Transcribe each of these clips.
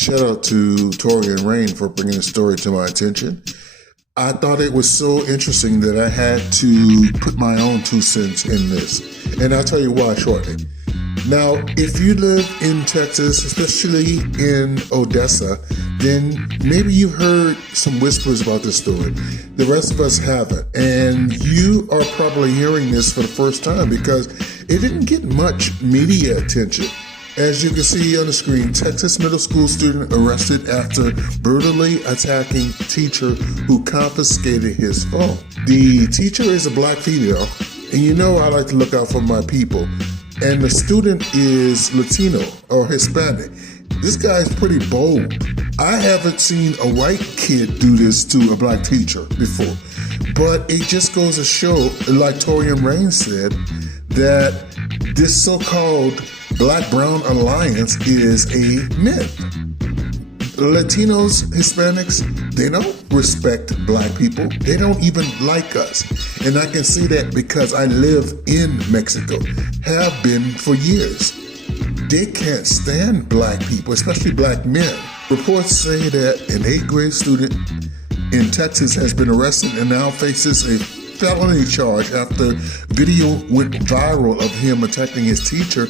Shout out to Tori and Rain for bringing the story to my attention. I thought it was so interesting that I had to put my own 2 cents in this. And I'll tell you why shortly. Now, if you live in Texas, especially in Odessa, then maybe you've heard some whispers about this story. The rest of us haven't. And you are probably hearing this for the first time because it didn't get much media attention. As you can see on the screen, Texas middle school student arrested after brutally attacking teacher who confiscated his phone. The teacher is a black female, and you know I like to look out for my people. And the student is Latino or Hispanic. This guy's pretty bold. I haven't seen a white kid do this to a black teacher before. But it just goes to show, like Tori and Rain said, that this so-called Black-Brown alliance is a myth. Latinos, Hispanics, they don't respect black people. They don't even like us. And I can see that because I live in Mexico, have been for years. They can't stand black people, especially black men. Reports say that an 8th grade student in Texas has been arrested and now faces a felony charge after video went viral of him attacking his teacher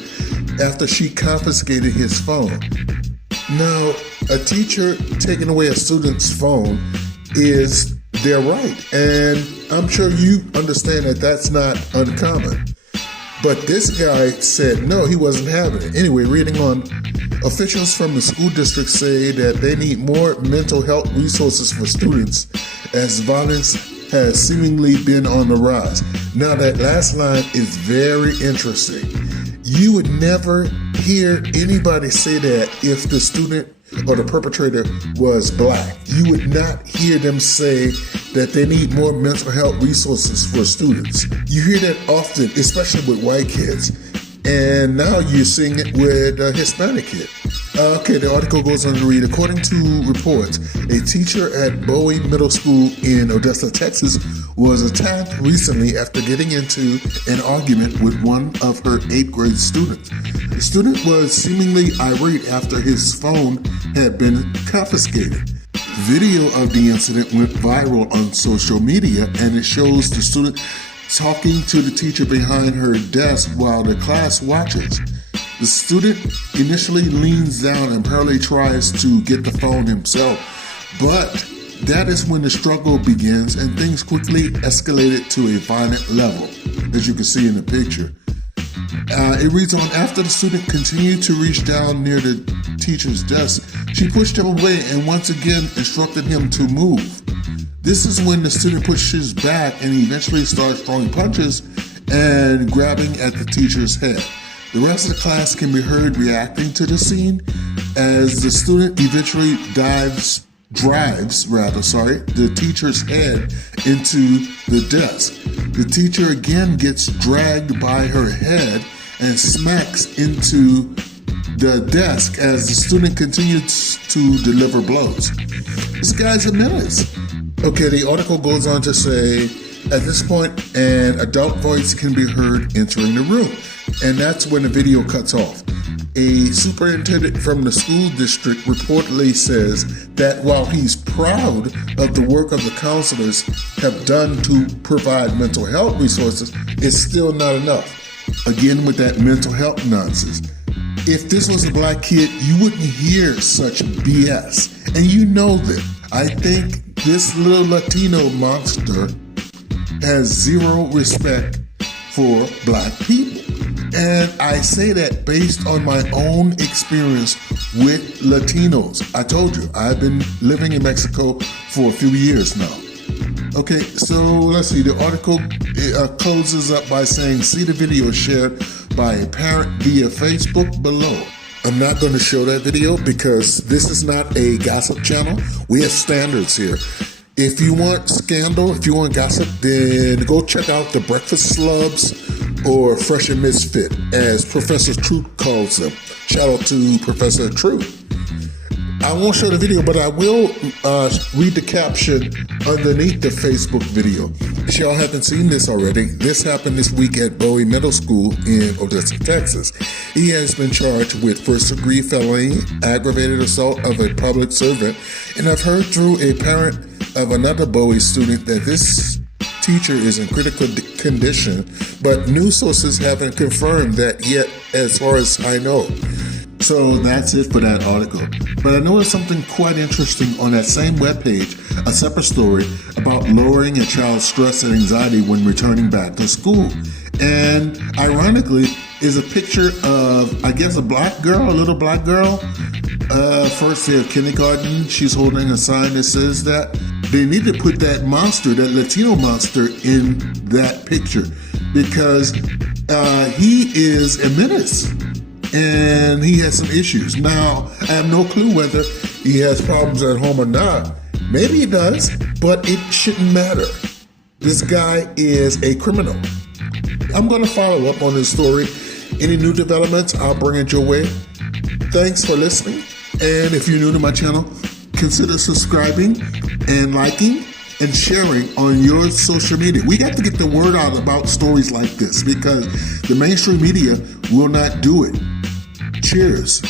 after she confiscated his phone. Now, a teacher taking away a student's phone is their right, and I'm sure you understand that that's not uncommon. But this guy said no, he wasn't having it. Anyway, reading on, officials from the school district say that they need more mental health resources for students as violence has seemingly been on the rise. Now that last line is very interesting. You would never hear anybody say that if the student or the perpetrator was black. You would not hear them say that they need more mental health resources for students. You hear that often, especially with white kids. And now you're seeing it with a Hispanic kid. Okay, the article goes on to read, according to reports, a teacher at Bowie Middle School in Odessa, Texas, was attacked recently after getting into an argument with one of her 8th grade students. The student was seemingly irate after his phone had been confiscated. Video of the incident went viral on social media, and it shows the student talking to the teacher behind her desk while the class watches. The student initially leans down and apparently tries to get the phone himself, but that is when the struggle begins and things quickly escalated to a violent level, as you can see in the picture. It reads on, after the student continued to reach down near the teacher's desk, she pushed him away and once again instructed him to move. This is when the student pushes back and eventually starts throwing punches and grabbing at the teacher's head. The rest of the class can be heard reacting to the scene as the student eventually drives the teacher's head into the desk. The teacher again gets dragged by her head and smacks into the desk as the student continues to deliver blows. This guy's a menace. Okay, the article goes on to say, at this point, an adult voice can be heard entering the room, and that's when the video cuts off. A superintendent from the school district reportedly says that while he's proud of the work of the counselors have done to provide mental health resources, it's still not enough. Again, with that mental health nonsense. If this was a black kid, you wouldn't hear such BS. And you know that. I think this little Latino monster has zero respect for black people. And I say that based on my own experience with Latinos. I told you, I've been living in Mexico for a few years now. Okay, so let's see. The article closes up by saying, see the video shared by a parent via Facebook below. I'm not going to show that video because this is not a gossip channel. We have standards here. If you want scandal, if you want gossip, then go check out the Breakfast Slubs or Fresh and Misfit, as Professor Truth calls them. Shout out to Professor Truth. I won't show the video, but I will read the caption underneath the Facebook video. case y'all haven't seen this already, this happened this week at Bowie Middle School in Odessa, Texas. He has been charged with first-degree felony, aggravated assault of a public servant, and I've heard through a parent of another Bowie student that this teacher is in critical condition, but news sources haven't confirmed that yet as far as I know. So that's it for that article. But I noticed something quite interesting on that same webpage, a separate story about lowering a child's stress and anxiety when returning back to school. And ironically, is a picture of, I guess, a little black girl, first day of kindergarten. She's holding a sign that says that they need to put that monster, that Latino monster, in that picture because he is a menace. And he has some issues. Now, I have no clue whether he has problems at home or not. Maybe he does, but it shouldn't matter. This guy is a criminal. I'm going to follow up on this story. Any new developments, I'll bring it your way. Thanks for listening. And if you're new to my channel, consider subscribing and liking and sharing on your social media. We got to get the word out about stories like this because the mainstream media will not do it. Cheers.